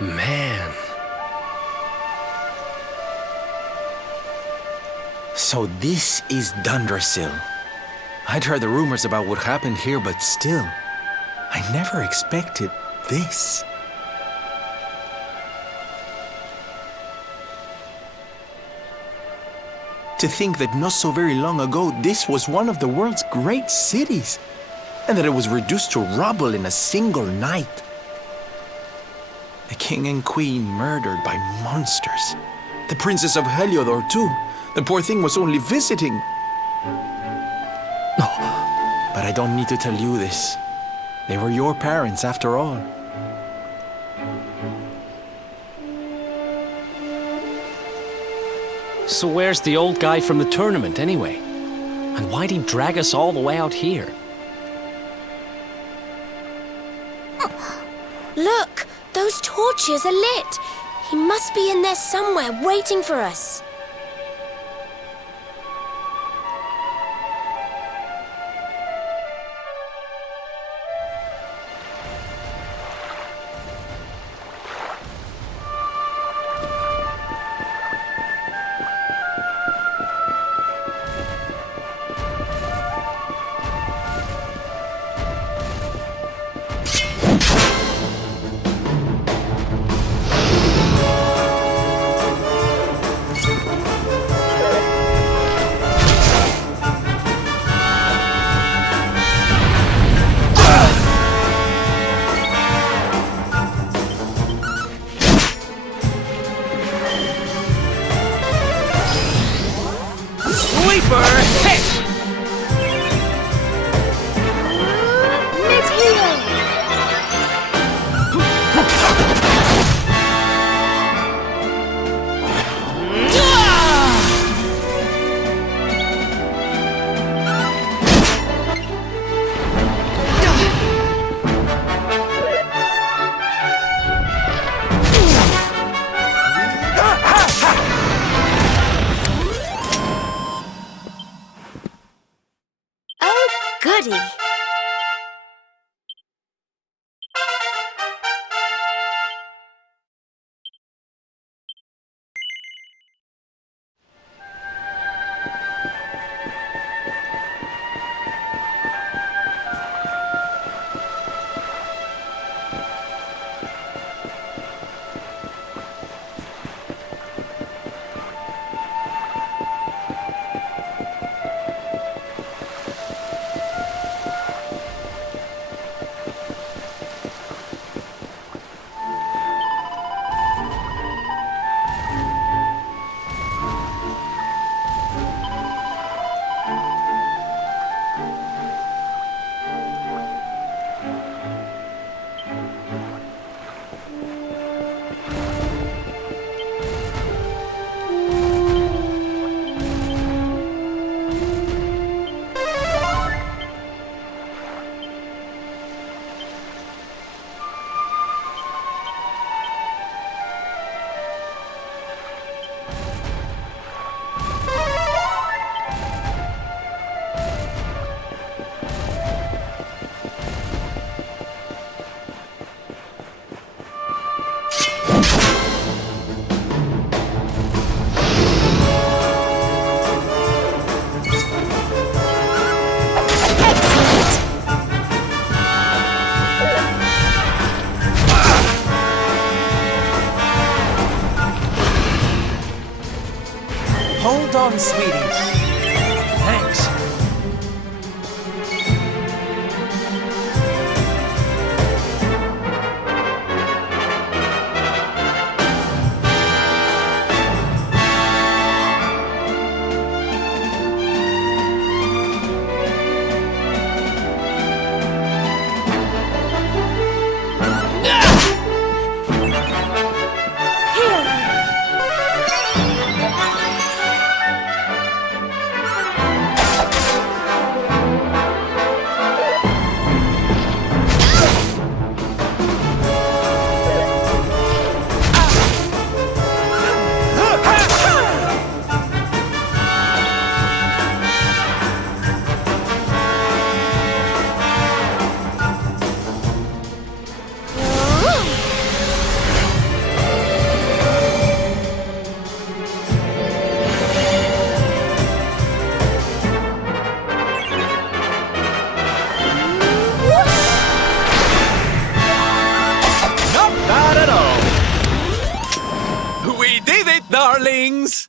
Man. So this is Dundrasil. I'd heard the rumors about what happened here, but still, I never expected this. To think that not so very long ago, this was one of the world's great cities, and that it was reduced to rubble in a single night. The king and queen murdered by monsters. The princess of Heliodor, too. The poor thing was only visiting. No, but I don't need to tell you this. They were your parents, after all. So where's the old guy from the tournament, anyway? And why'd he drag us all the way out here? Look! Those torches are lit! He must be in there somewhere, waiting for us. done, sweetie. Thanks. Not bad at all. We did it, darlings!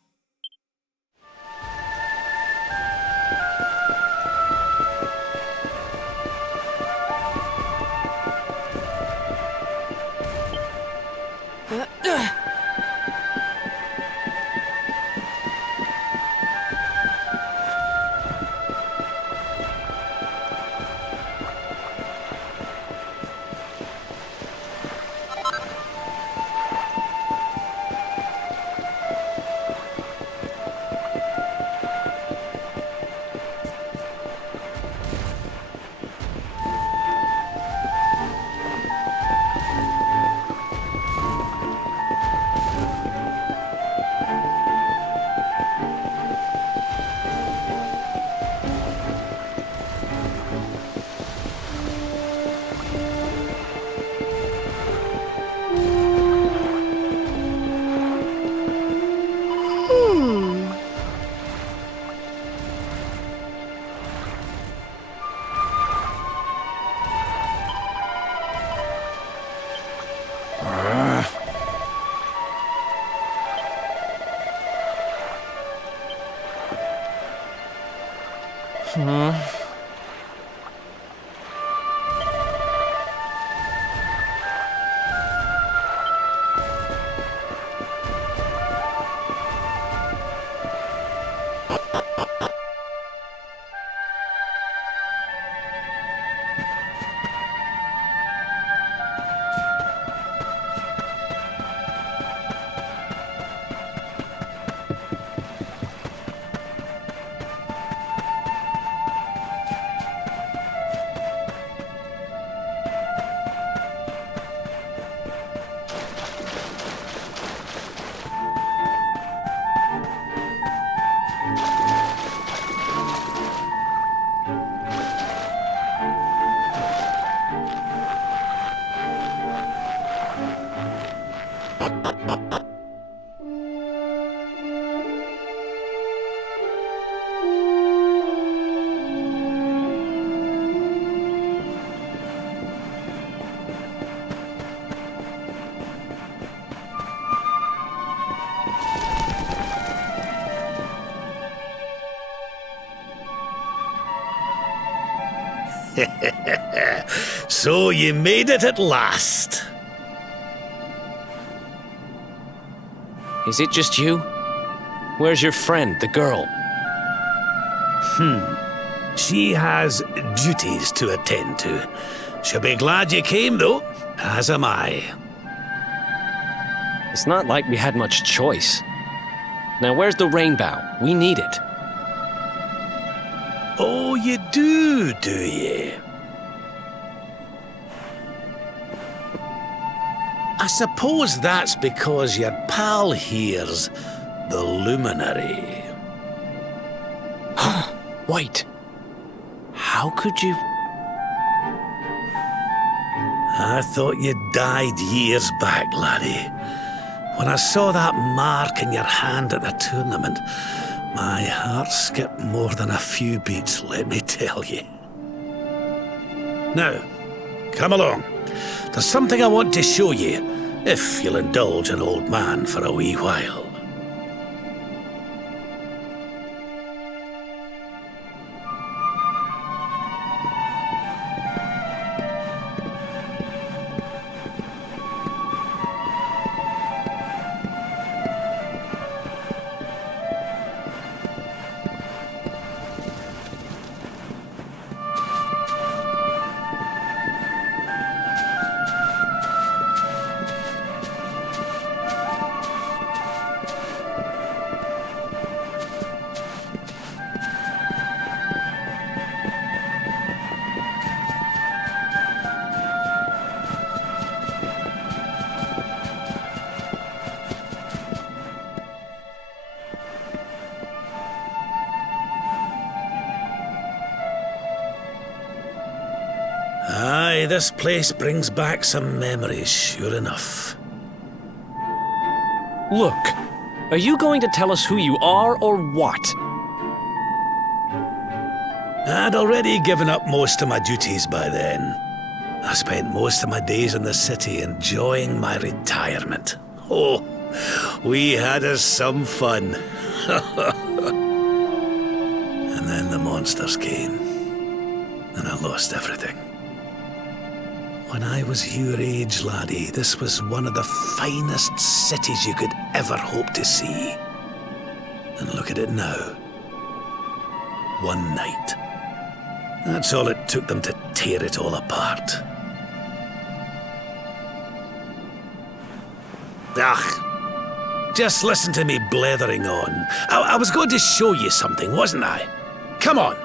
So you made it at last. Is it just you? Where's your friend, the girl? She has duties to attend to. She'll be glad you came, though, as am I. It's not like we had much choice. Now, where's the rainbow? We need it. Oh, you do you? I suppose that's because your pal here's the luminary. Wait. How could you... I thought you died years back, laddie. When I saw that mark in your hand at the tournament, my heart skipped more than a few beats, let me tell you. Now, come along. There's something I want to show you, if you'll indulge an old man for a wee while. this place brings back some memories, sure enough. Look, are you going to tell us who you are or what? I'd already given up most of my duties by then. I spent most of my days in the city enjoying my retirement. Oh, we had us some fun. And then the monsters came, and I lost everything. When I was your age, laddie, this was one of the finest cities you could ever hope to see. And look at it now. One night. That's all it took them to tear it all apart. Just listen to me blethering on. I was going to show you something, wasn't I? Come on.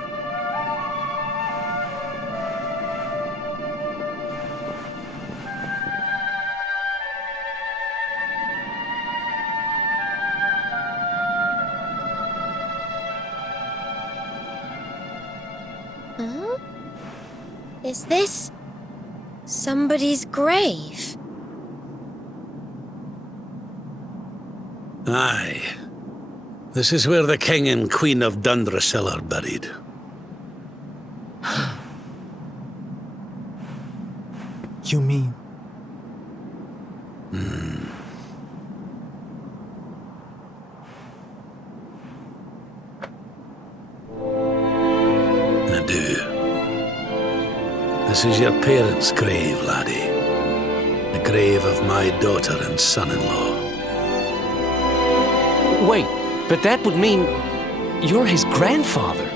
Huh? Is this somebody's grave? Aye. This is where the King and Queen of Dundrasil are buried. You mean? I do. This is your parents' grave, laddie. The grave of my daughter and son-in-law. Wait, but that would mean you're his grandfather.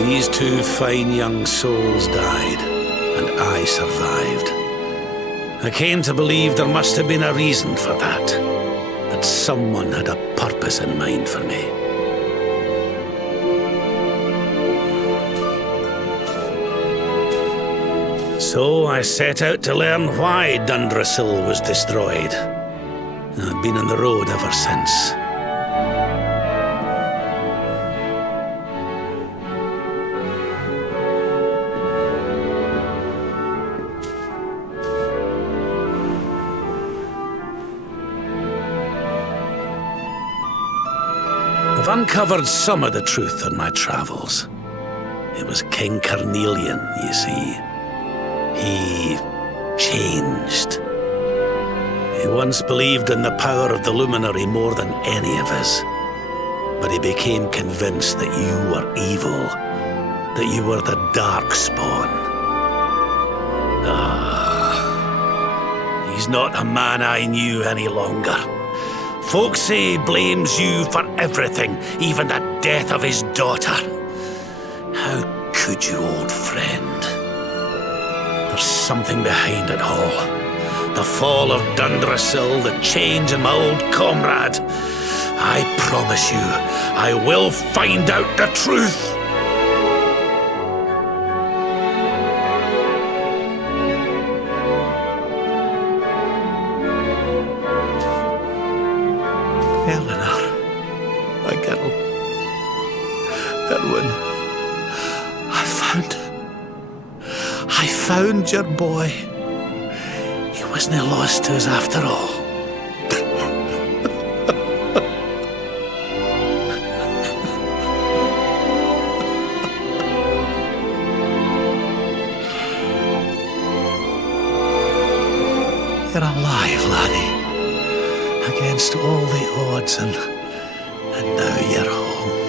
These two fine young souls died, and I survived. I came to believe there must have been a reason for that. That someone had a purpose in mind for me. So I set out to learn why Dundrasil was destroyed. I've been on the road ever since. I've uncovered some of the truth on my travels. It was King Carnelian, you see. He changed. He once believed in the power of the luminary more than any of us. But he became convinced that you were evil, that you were the Darkspawn. He's not a man I knew any longer. Folks say he blames you for everything, even the death of his daughter. How could you, old friend? There's something behind it all. The fall of Dundrasil, the change in my old comrade. I promise you, I will find out the truth. Eleanor, my girl. Erwin, I found your boy. He wasn't lost to us after all. You're alive, laddie. Against all the odds, and now you're home.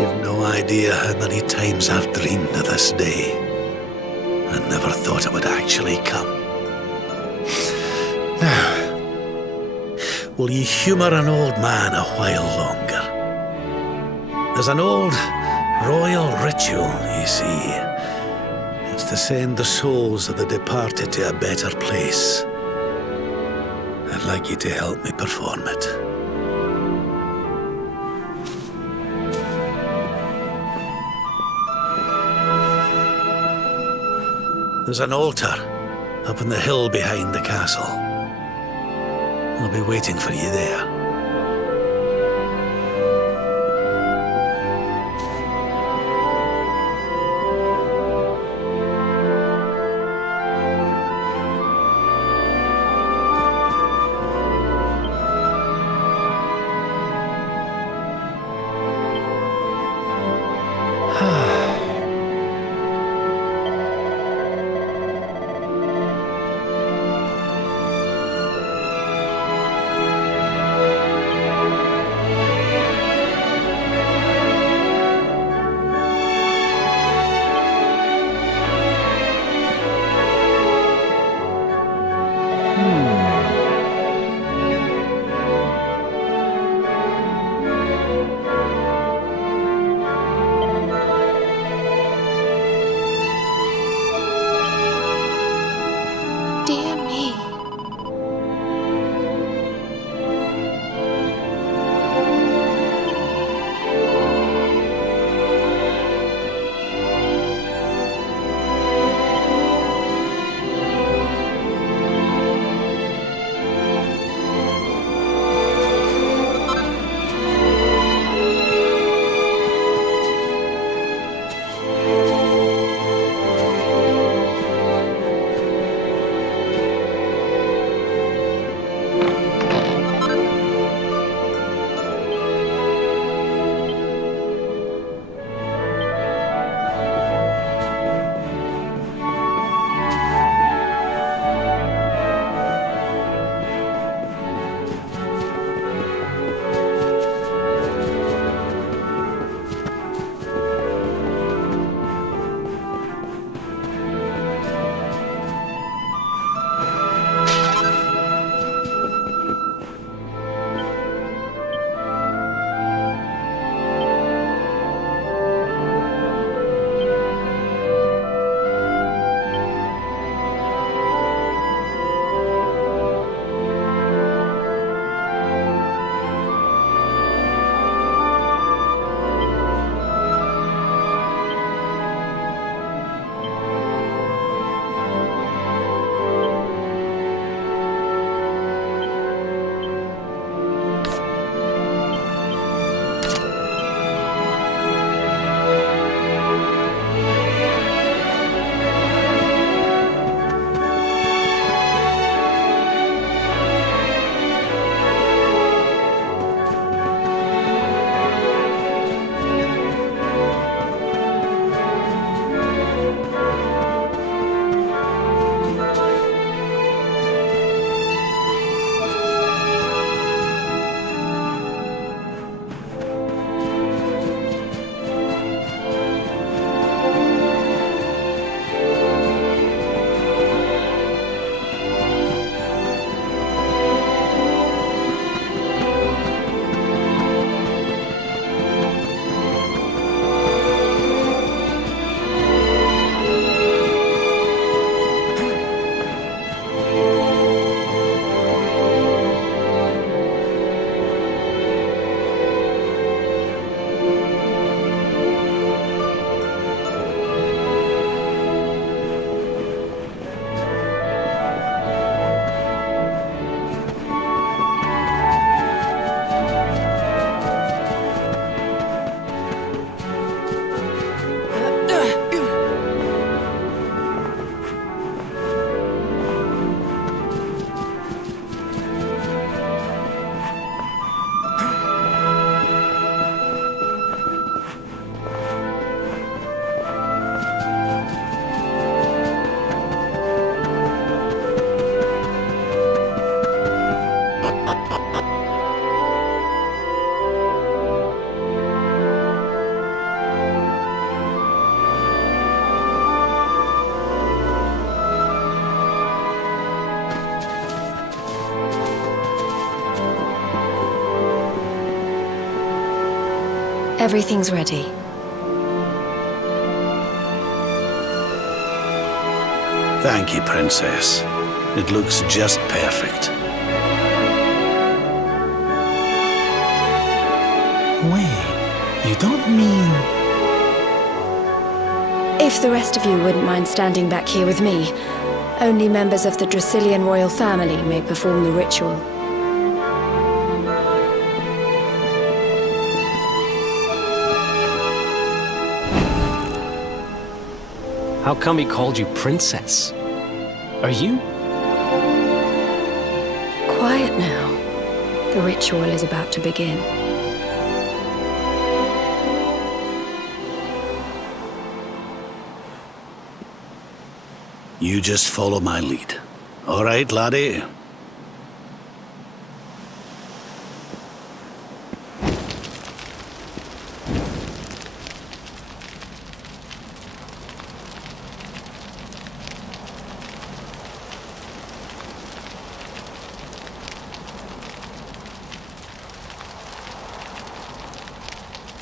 You've no idea how many times I've dreamed of this day. I never thought it would actually come. Now, will you humour an old man a while longer? There's an old royal ritual, you see. It's to send the souls of the departed to a better place. I'd like you to help me perform it. There's an altar up on the hill behind the castle. I'll be waiting for you there. Everything's ready. Thank you, Princess. It looks just perfect. Wait, you don't mean... If the rest of you wouldn't mind standing back here with me, only members of the Dracilian royal family may perform the ritual. How come he called you princess? Are you? Quiet now. The ritual is about to begin. You just follow my lead. All right, laddie?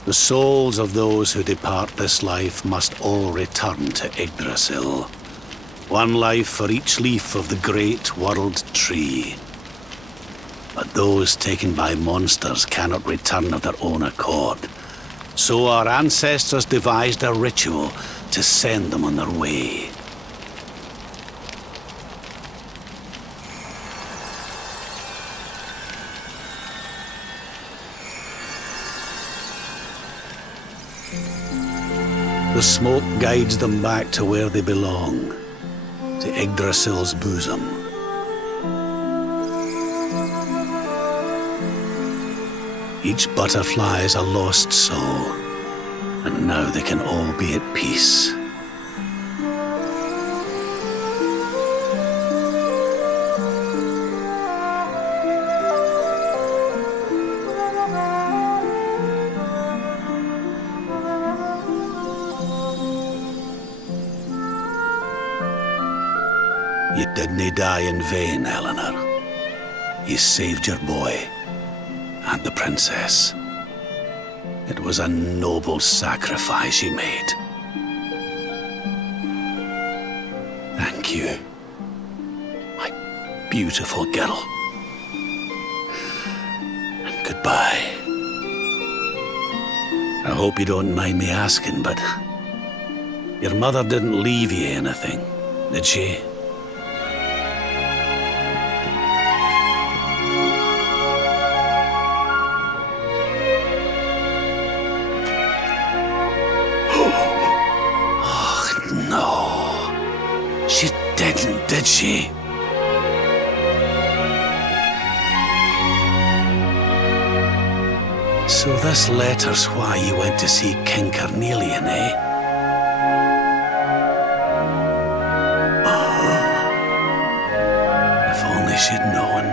The souls of those who depart this life must all return to Yggdrasil. One life for each leaf of the great world tree. But those taken by monsters cannot return of their own accord. So our ancestors devised a ritual to send them on their way. The smoke guides them back to where they belong, to Yggdrasil's bosom. Each butterfly is a lost soul, and now they can all be at peace. You didn't die in vain, Eleanor. You saved your boy and the princess. It was a noble sacrifice you made. Thank you, my beautiful girl. And goodbye. I hope you don't mind me asking, but your mother didn't leave you anything, did she? She didn't, did she? So this letter's why you went to see King Carnelian, eh? Oh, if only she'd known.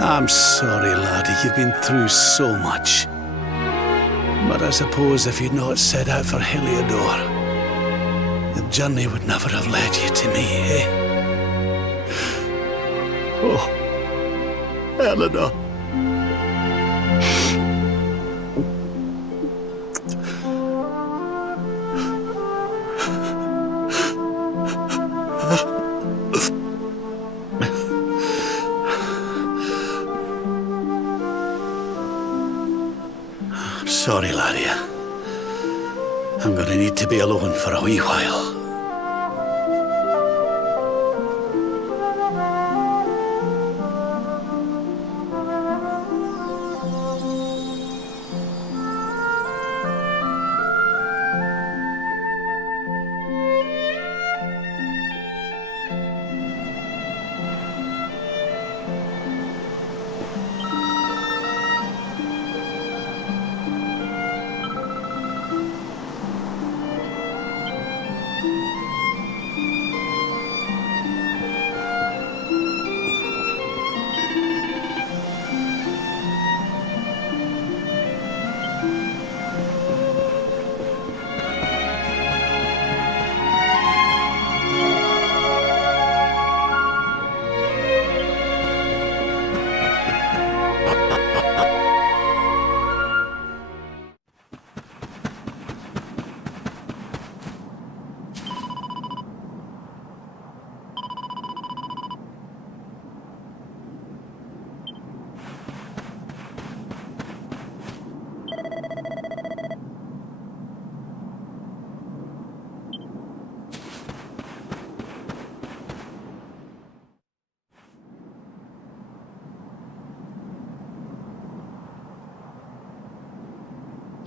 I'm sorry, laddie, you've been through so much. But I suppose if you'd not set out for Heliodor, the journey would never have led you to me, eh? Oh, Eleanor. I'm sorry, laddie. I'm gonna need to be alone for a wee while.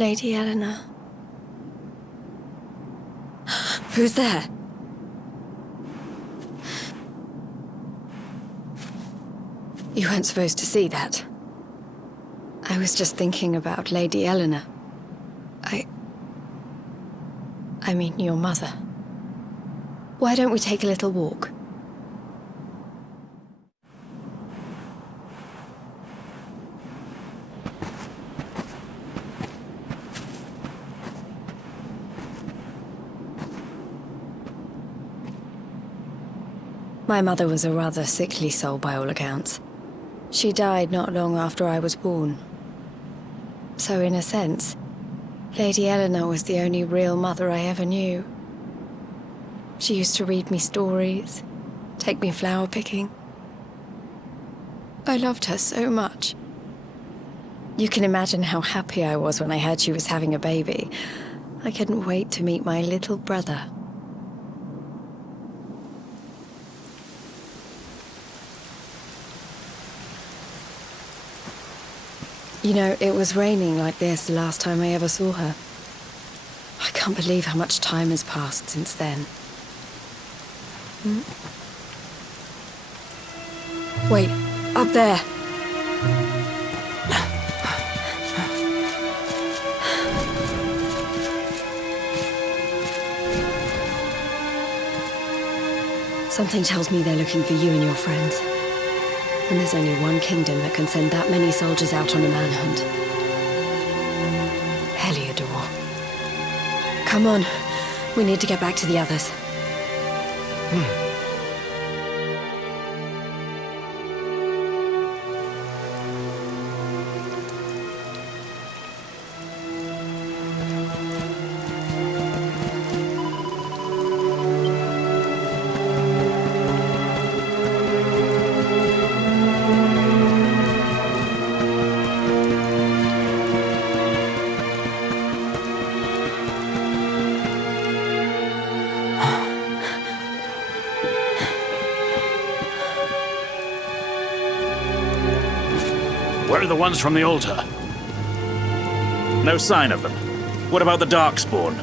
Lady Eleanor. Who's there? You weren't supposed to see that. I was just thinking about Lady Eleanor. I mean, your mother. Why don't we take a little walk? My mother was a rather sickly soul by all accounts. She died not long after I was born. So in a sense, Lady Eleanor was the only real mother I ever knew. She used to read me stories, take me flower picking. I loved her so much. You can imagine how happy I was when I heard she was having a baby. I couldn't wait to meet my little brother. You know, it was raining like this the last time I ever saw her. I can't believe how much time has passed since then. Wait, up there! Something tells me they're looking for you and your friends. And there's only one kingdom that can send that many soldiers out on a manhunt. Heliodor. Come on. We need to get back to the others. Where are the ones from the altar? No sign of them. What about the Darkspawn?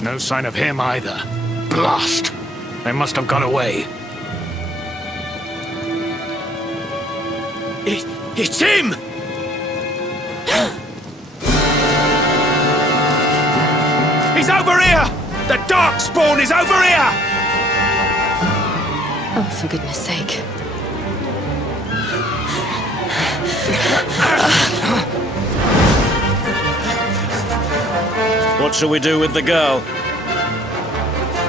No sign of him either. Blast! They must have got away. It's him! He's over here! The Darkspawn is over here! Oh, for goodness sake. What shall we do with the girl?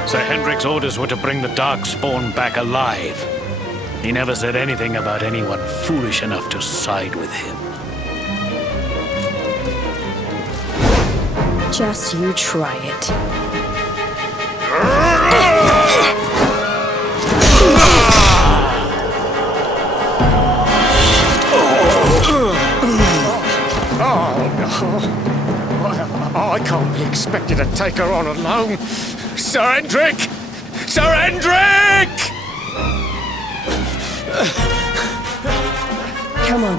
Sir Hendrik's orders were to bring the Darkspawn back alive. He never said anything about anyone foolish enough to side with him. Just you try it. I can't be expected to take her on alone. Sir Hendrik! Sir Hendrik! Come on.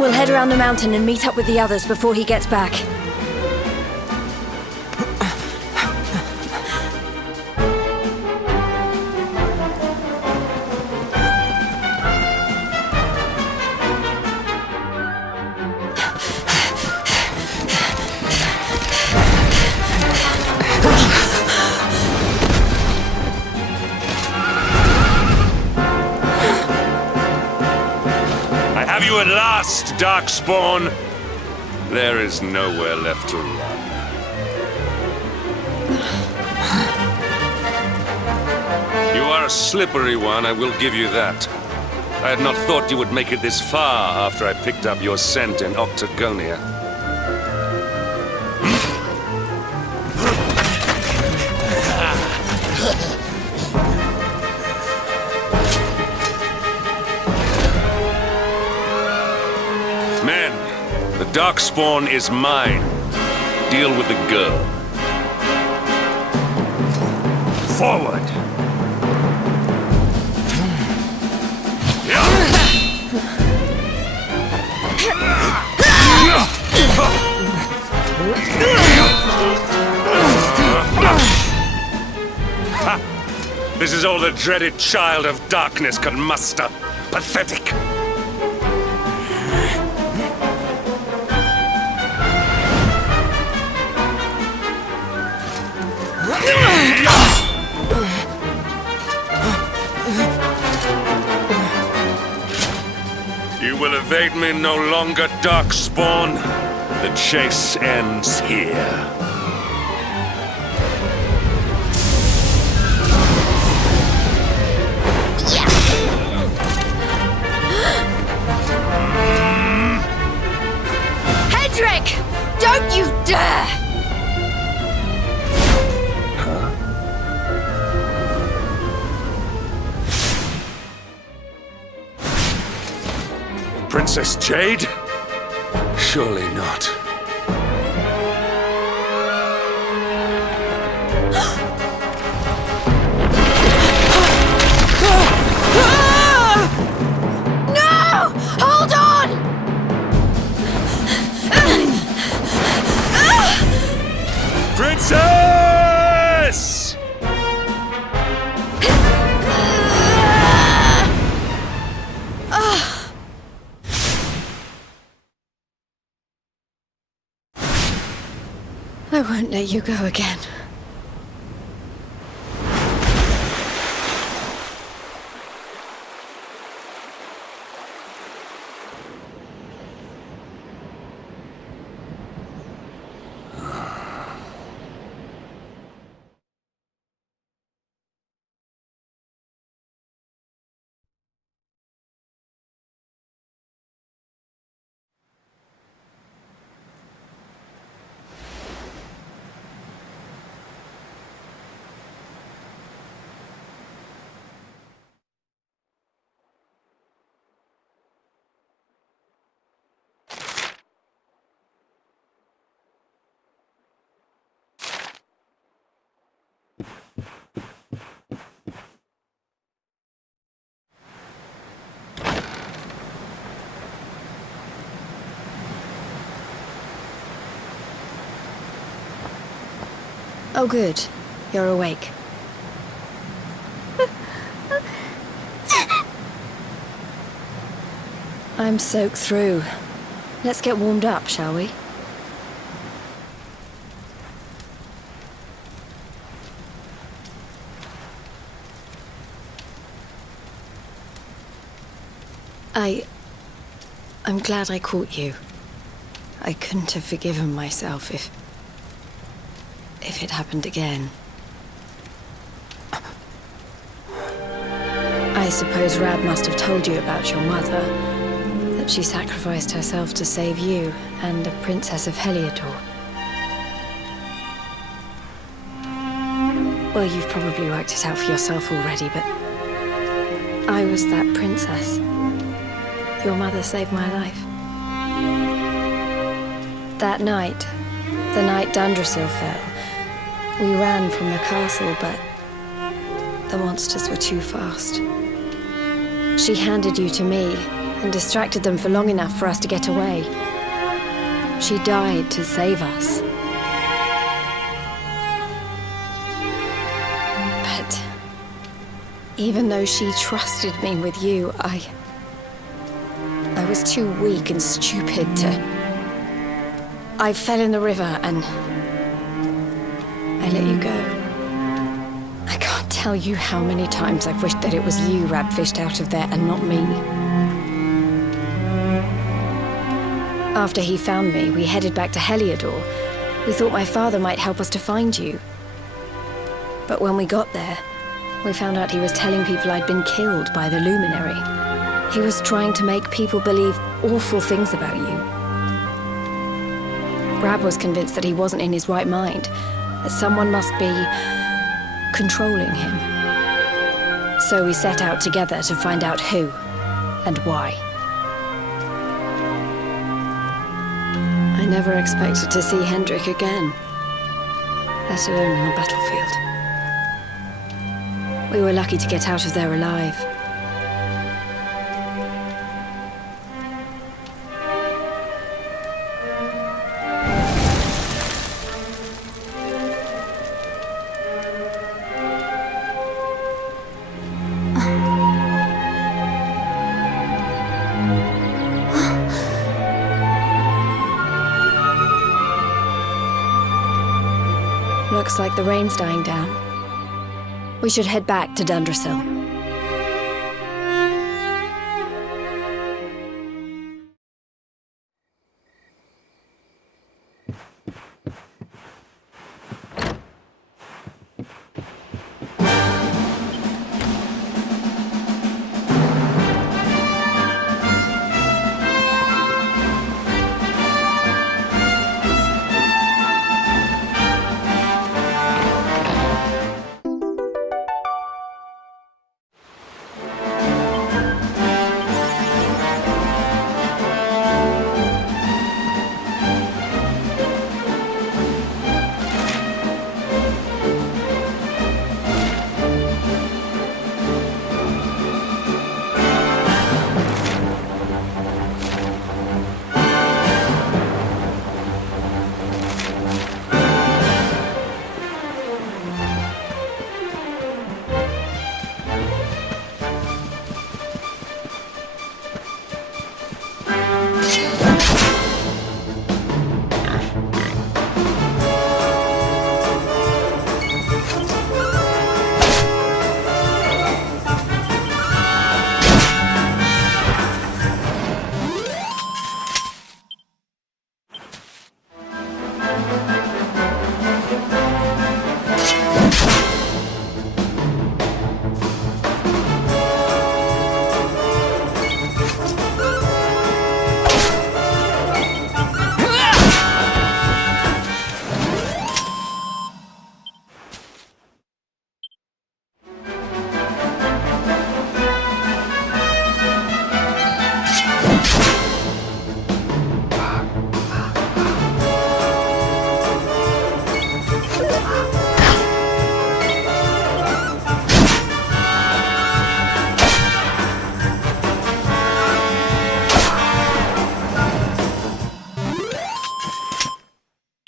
We'll head around the mountain and meet up with the others before he gets back. Have you at last, Darkspawn? There is nowhere left to run. You are a slippery one, I will give you that. I had not thought you would make it this far after I picked up your scent in Octagonia. Men, the Darkspawn is mine. Deal with the girl. Forward! This is all the dreaded child of darkness can muster. Pathetic. You will evade me no longer, Darkspawn. The chase ends here. Hendrik! Don't you dare! Princess Jade? Surely not. No! Hold on! Princess! I won't let you go again. Oh, good. You're awake. I'm soaked through. Let's get warmed up, shall we? I'm glad I caught you. I couldn't have forgiven myself if it happened again. I suppose Rab must have told you about your mother, that she sacrificed herself to save you and a princess of Heliodor. Well, you've probably worked it out for yourself already, but I was that princess. Your mother saved my life. That night, the night Dundrasil fell, we ran from the castle, but the monsters were too fast. She handed you to me and distracted them for long enough for us to get away. She died to save us. But even though she trusted me with you, I was too weak and stupid to... I fell in the river and I let you go. I can't tell you how many times I've wished that it was you Rab fished out of there and not me. After he found me, we headed back to Heliodor. We thought my father might help us to find you. But when we got there, we found out he was telling people I'd been killed by the Luminary. He was trying to make people believe awful things about you. Rab was convinced that he wasn't in his right mind, that someone must be controlling him. So we set out together to find out who and why. I never expected to see Hendrik again, let alone on a battlefield. We were lucky to get out of there alive. Looks like the rain's dying down. We should head back to Dundrasil.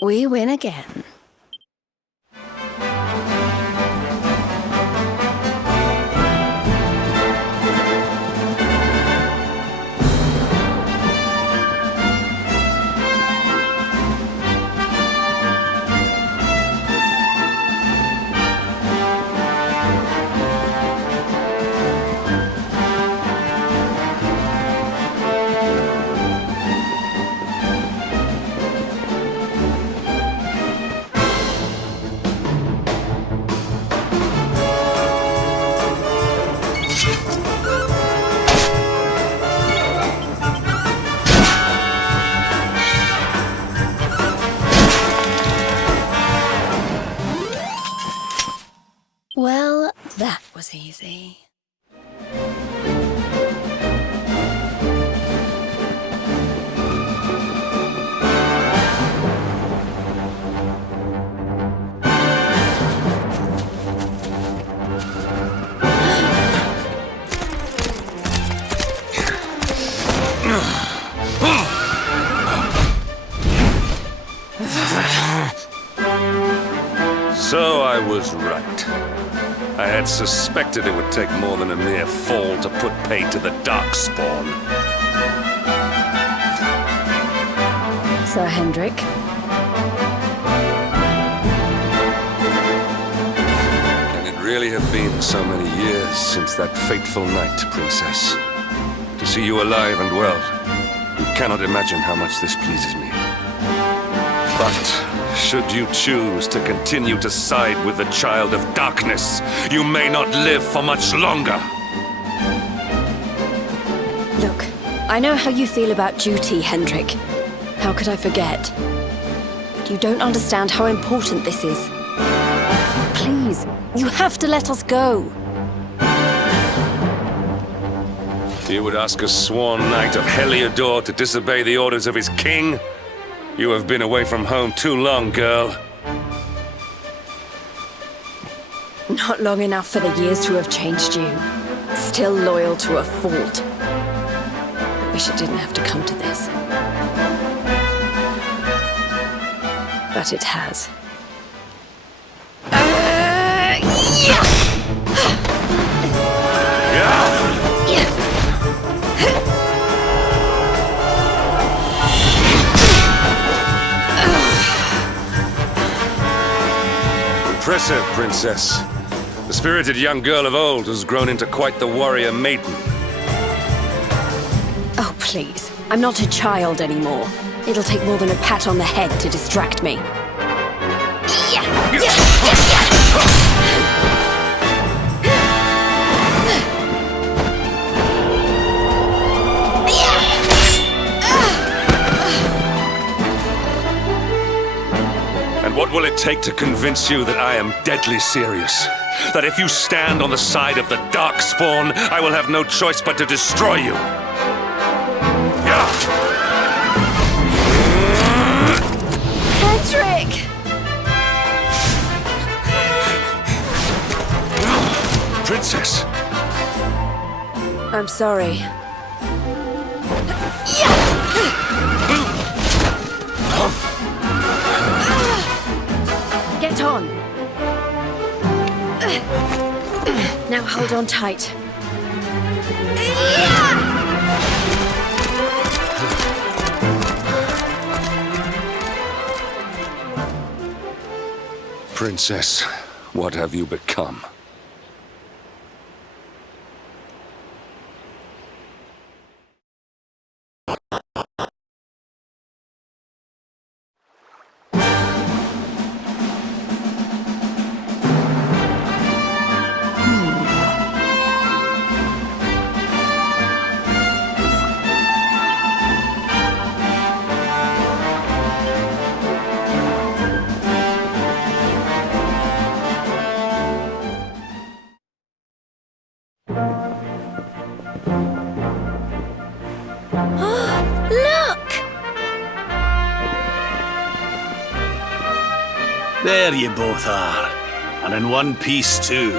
We win again. Well, that was easy. So I was right. I had suspected it would take more than a mere fall to put paid to the Darkspawn. Sir Hendrik, Can it really have been so many years since that fateful night, Princess? To see you alive and well, you cannot imagine how much this pleases me. But should you choose to continue to side with the Child of Darkness, you may not live for much longer. look, I know how you feel about duty, Hendrik. How could I forget? But you don't understand how important this is. Please, you have to let us go. You would ask a sworn knight of Heliodor to disobey the orders of his king? You have been away from home too long, girl. Not long enough for the years to have changed you. Still loyal to a fault. I wish it didn't have to come to this. But it has. Impressive, Princess. The spirited young girl of old has grown into quite the warrior maiden. Oh, please. I'm not a child anymore. It'll take more than a pat on the head to distract me. And what will it take to convince you that I am deadly serious? That if you stand on the side of the Darkspawn, I will have no choice but to destroy you? Hendrik! Princess! I'm sorry. Get on. Now hold on tight. Princess, what have you become? Look! There you both are. And in one piece, too.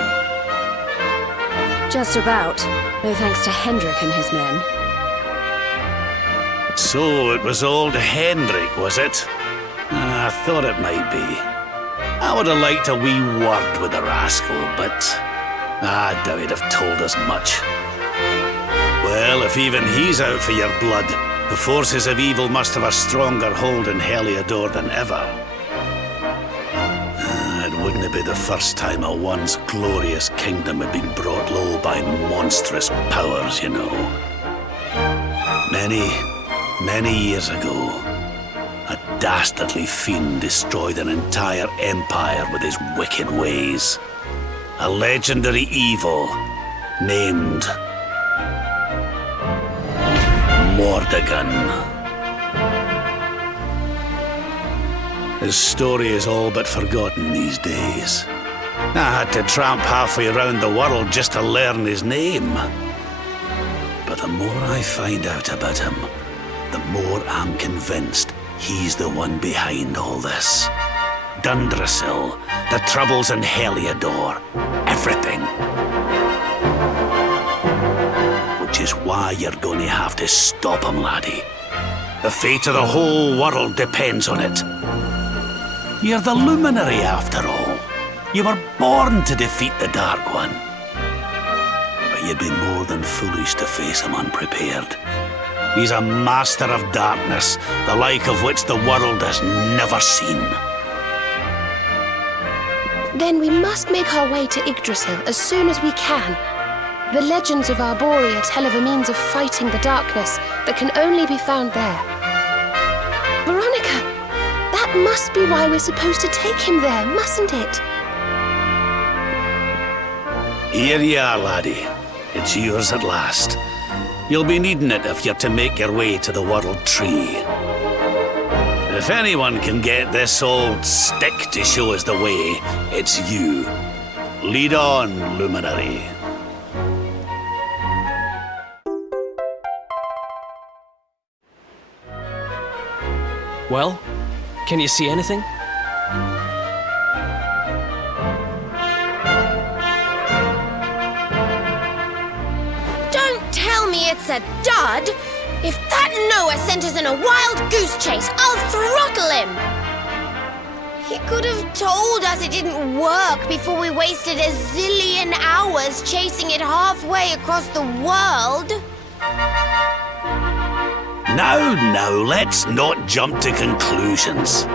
Just about. No thanks to Hendrik and his men. So it was old Hendrik, was it? I thought it might be. I would have liked a wee word with the rascal, but I doubt he'd have told us much. Well, if even he's out for your blood, the forces of evil must have a stronger hold in Heliodor than ever. It wouldn't be the first time a once glorious kingdom had been brought low by monstrous powers, you know. Many years ago, a dastardly fiend destroyed an entire empire with his wicked ways. A legendary evil named Mordegon. His story is all but forgotten these days. I had to tramp halfway around the world just to learn his name. But the more I find out about him, the more I'm convinced he's the one behind all this. Dundrasil, the troubles in Heliodor, everything. Which is why you're going to have to stop him, laddie. The fate of the whole world depends on it. You're the luminary, after all. You were born to defeat the Dark One. But you'd be more than foolish to face him unprepared. He's a master of darkness, the like of which the world has never seen. Then we must make our way to Yggdrasil as soon as we can. The legends of Arborea tell of a means of fighting the darkness that can only be found there. Veronica, that must be why we're supposed to take him there, mustn't it? Here you are, laddie. It's yours at last. You'll be needing it if you're to make your way to the World Tree. If anyone can get this old stick to show us the way, it's you. Lead on, Luminary. Well, can you see anything? Don't tell me it's a dud! If that Noah sent us in a wild goose chase, I'll throttle him! He could have told us it didn't work before we wasted a zillion hours chasing it halfway across the world. Now, let's not jump to conclusions.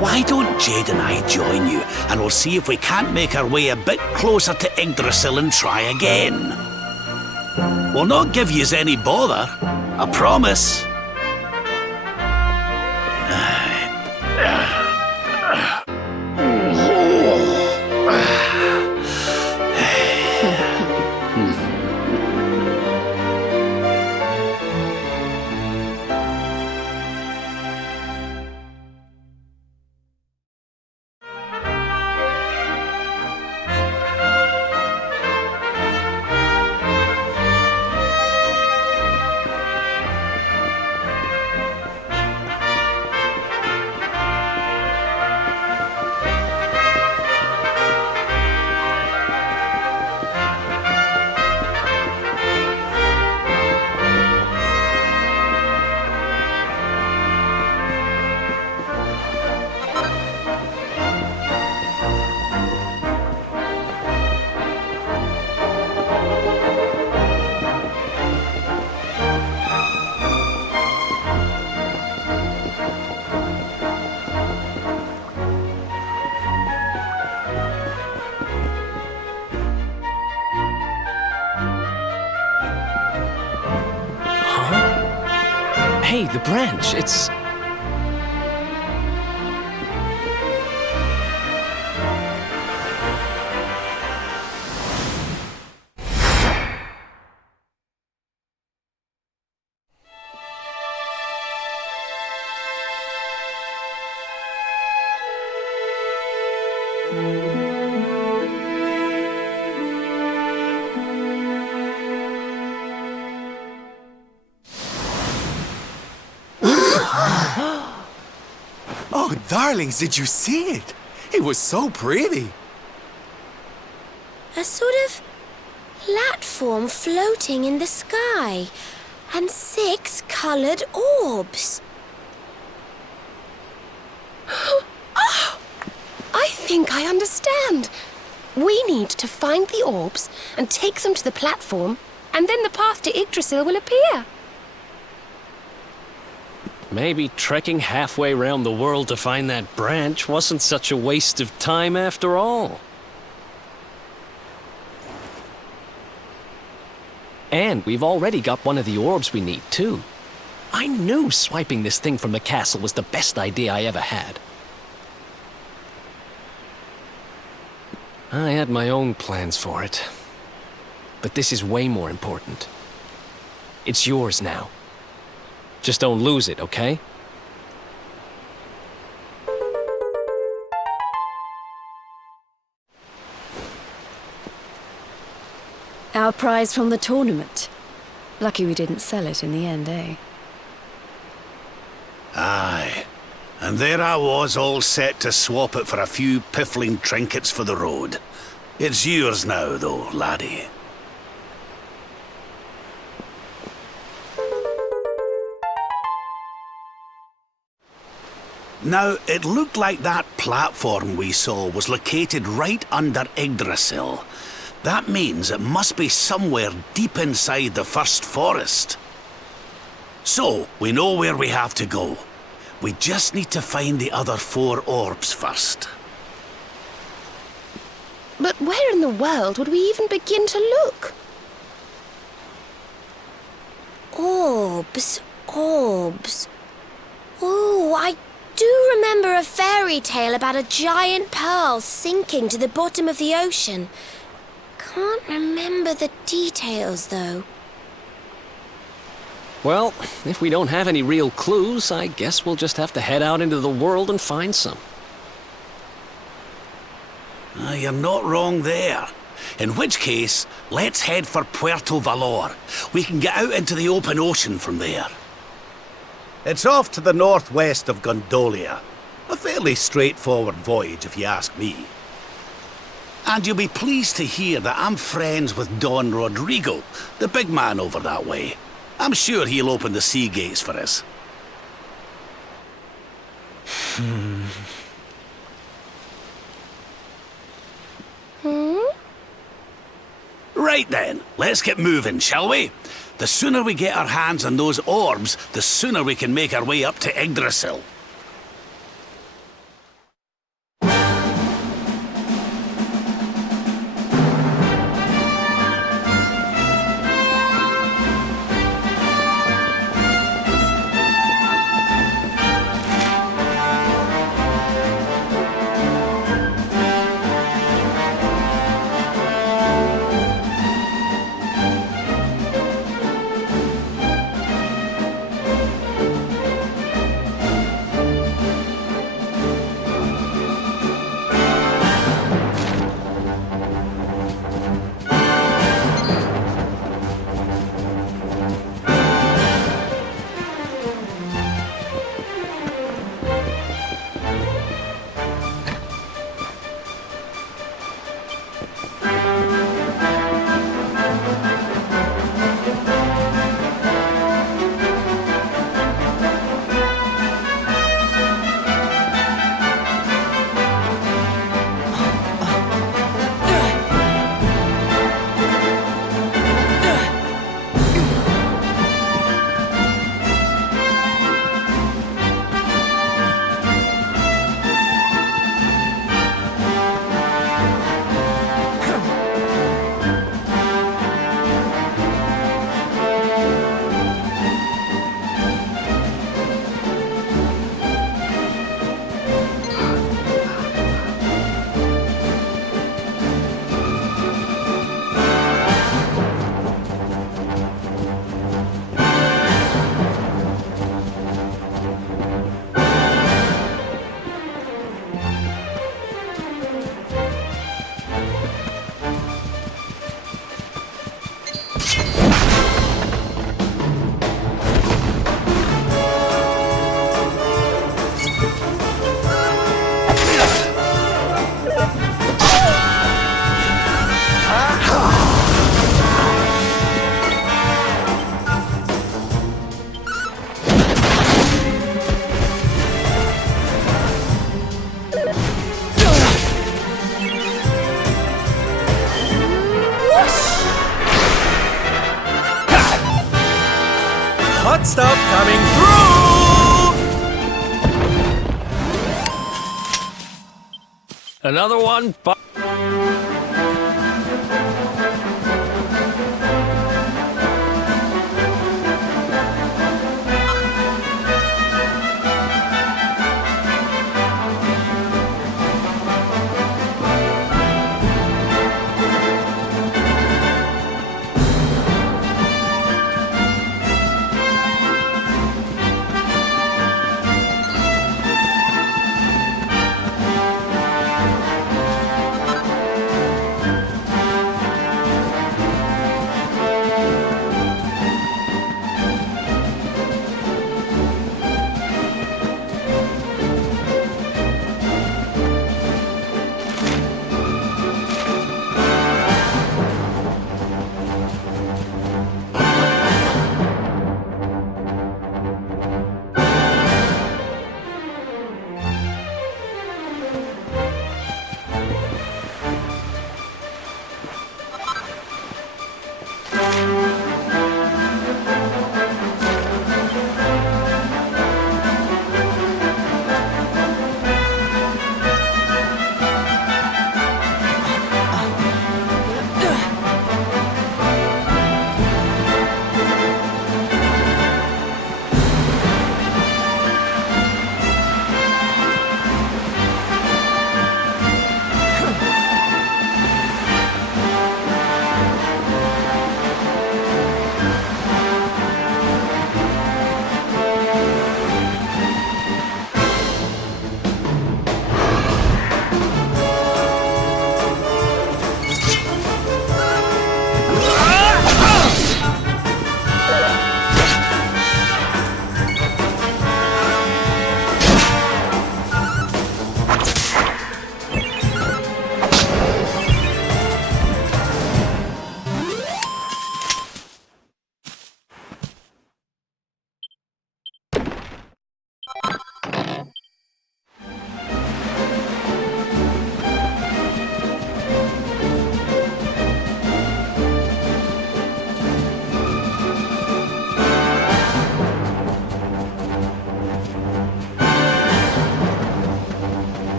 Why don't Jade and I join you, and we'll see if we can't make our way a bit closer to Yggdrasil and try again. We'll not give yous any bother, I promise. Hey, the branch, it's... Oh, darlings, did you see it? It was so pretty. A sort of platform floating in the sky, and 6 coloured orbs. Oh, I think I understand. We need to find the orbs and take them to the platform, and then the path to Yggdrasil will appear. Maybe trekking halfway around the world to find that branch wasn't such a waste of time after all. And we've already got one of the orbs we need, too. I knew swiping this thing from the castle was the best idea I ever had. I had my own plans for it. But this is way more important. It's yours now. Just don't lose it, okay? Our prize from the tournament. Lucky we didn't sell it in the end, eh? Aye. And there I was, all set to swap it for a few piffling trinkets for the road. It's yours now, though, laddie. Now, it looked like that platform we saw was located right under Yggdrasil. That means it must be somewhere deep inside the first forest. So, we know where we have to go. We just need to find the other 4 orbs first. But where in the world would we even begin to look? Orbs, orbs. Oh, I do remember a fairy tale about a giant pearl sinking to the bottom of the ocean. Can't remember the details, though. Well, if we don't have any real clues, I guess we'll just have to head out into the world and find some. You're not wrong there. In which case, let's head for Puerto Valor. We can get out into the open ocean from there. It's off to the northwest of Gondolia. A fairly straightforward voyage, if you ask me. And you'll be pleased to hear that I'm friends with Don Rodrigo, the big man over that way. I'm sure he'll open the sea gates for us. Right then, let's get moving, shall we? The sooner we get our hands on those orbs, the sooner we can make our way up to Yggdrasil. Hot stuff coming through! Another one?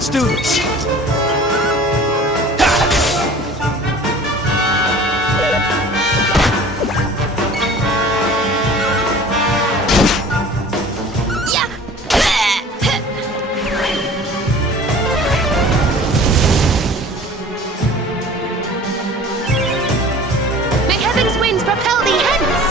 Let's do this. May heaven's winds propel thee hence!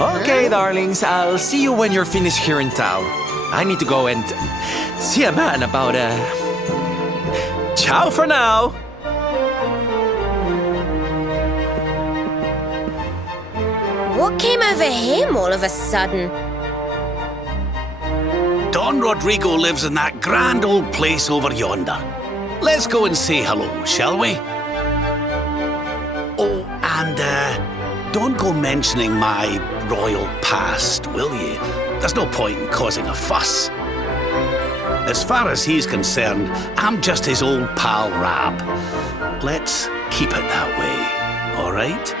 Okay, darlings, I'll see you when you're finished here in town. I need to go and see a man about ciao for now. What came over him all of a sudden? Don Rodrigo lives in that grand old place over yonder. Let's go and say hello, shall we? Oh, and don't go mentioning my royal past, will you? There's no point in causing a fuss. As far as he's concerned, I'm just his old pal Rab. Let's keep it that way, all right?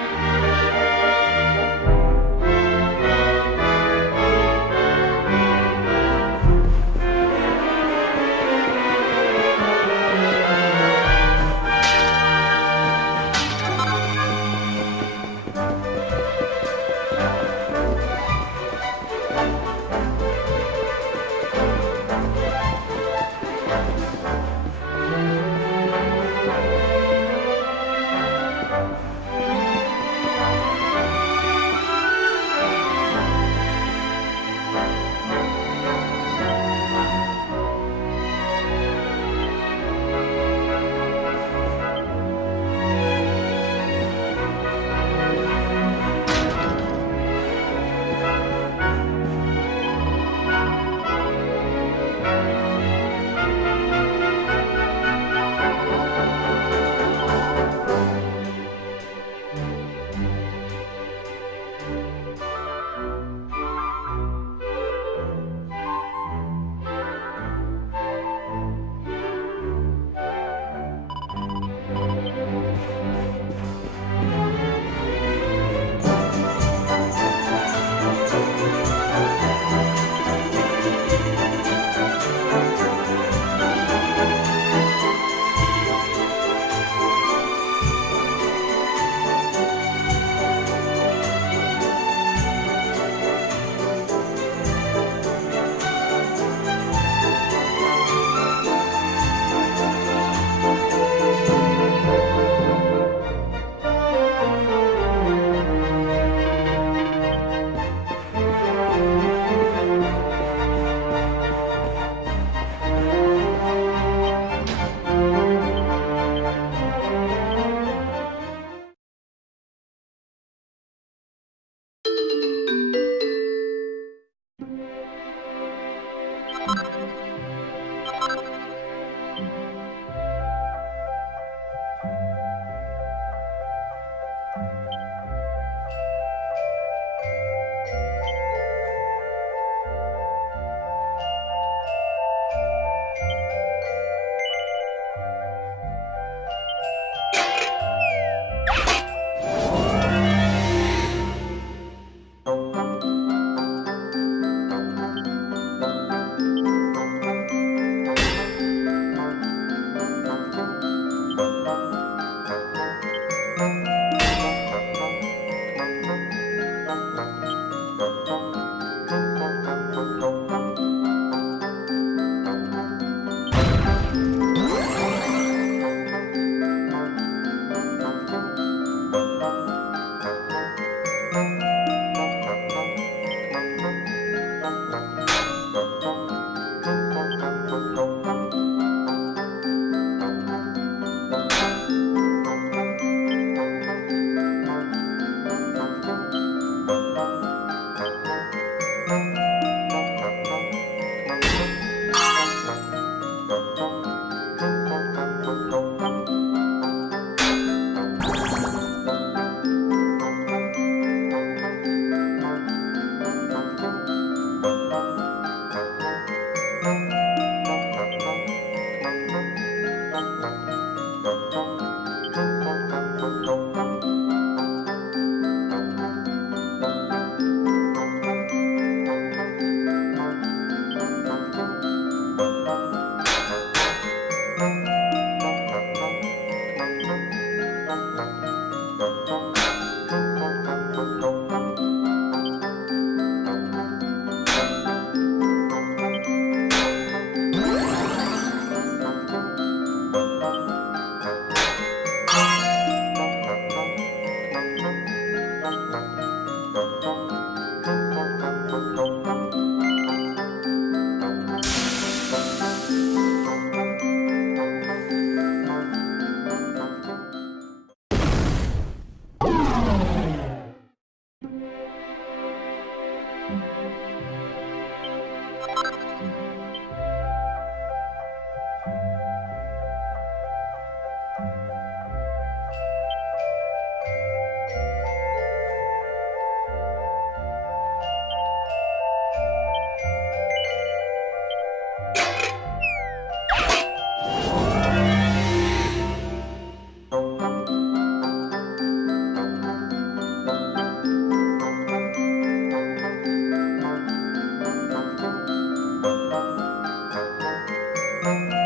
Yggdrasil.